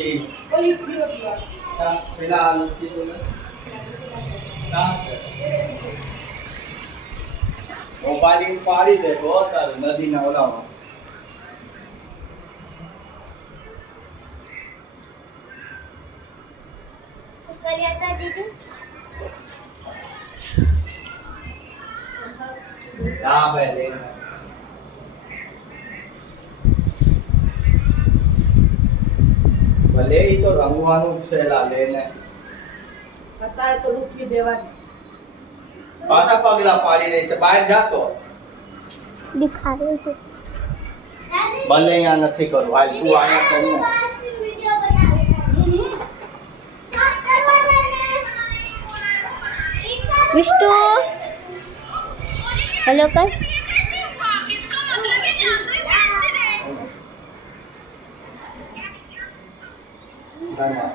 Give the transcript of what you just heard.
ઠીક ઓલી પીરો પીવા પેલા આલુ કીધું ને મોબાઈલ પાડી દે તો તારે નદીના ઓલામાં કરિયાતા દીદી ના ભાઈ લે ભલે ઈ તો રંગવાનું જ છે લા લેને અત્યારે તો રૂકી દેવાની પાછા પગલા પાડી રહી છે બહાર જાતો દિખાવે છે ભલે અહીંયા નથી કરવું હાલ તું અહીંયા કર ને વિડિયો બનાવે વિષ્ણુ હેલો કર ના ના